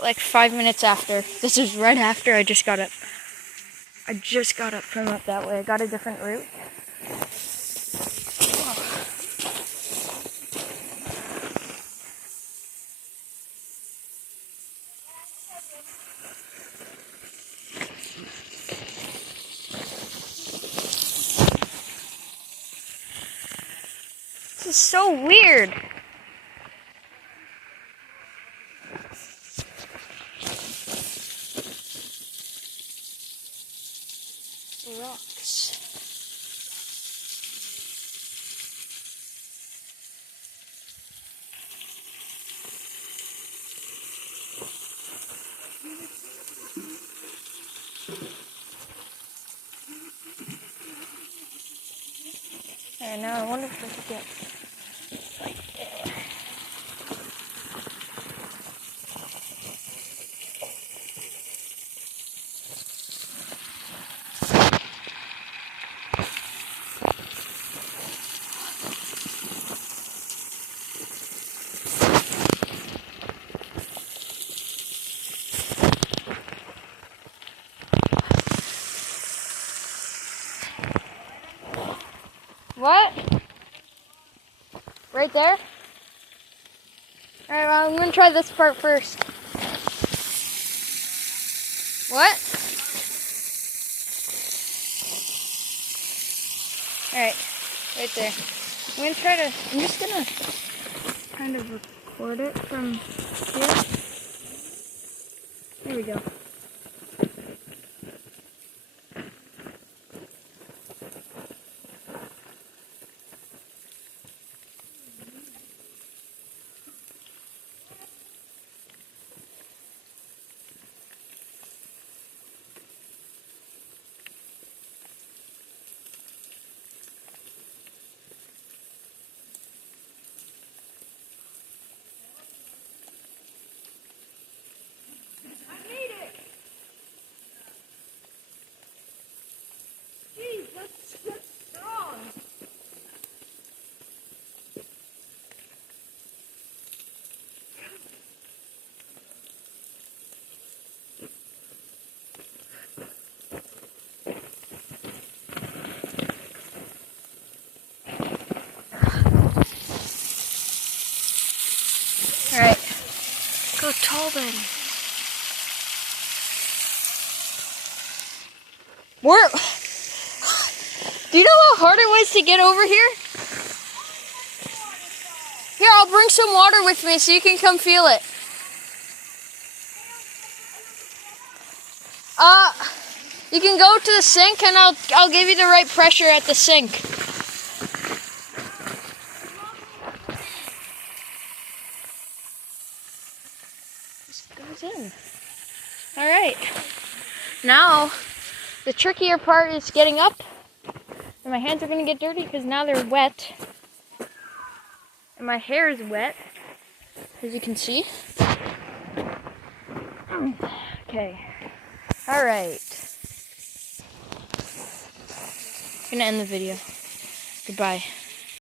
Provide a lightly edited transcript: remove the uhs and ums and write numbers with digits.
Like 5 minutes after. This is right after I just got up. I just got up from up that way. I got a different route. This is so weird. Rocks. And now I wonder if I could get right there. What? Right there? Alright, well, I'm gonna try this part first. What? Alright, right there. I'm just gonna kind of record it from here. There we go. Alright, go tall then. Where? Do you know how hard it was to get over here? Here, I'll bring some water with me so you can come feel it. You can go to the sink and I'll give you the right pressure at the sink. Just goes in. Alright. Now, the trickier part is getting up. And my hands are going to get dirty because now they're wet. And my hair is wet, as you can see. Okay. Alright. I'm going to end the video. Goodbye.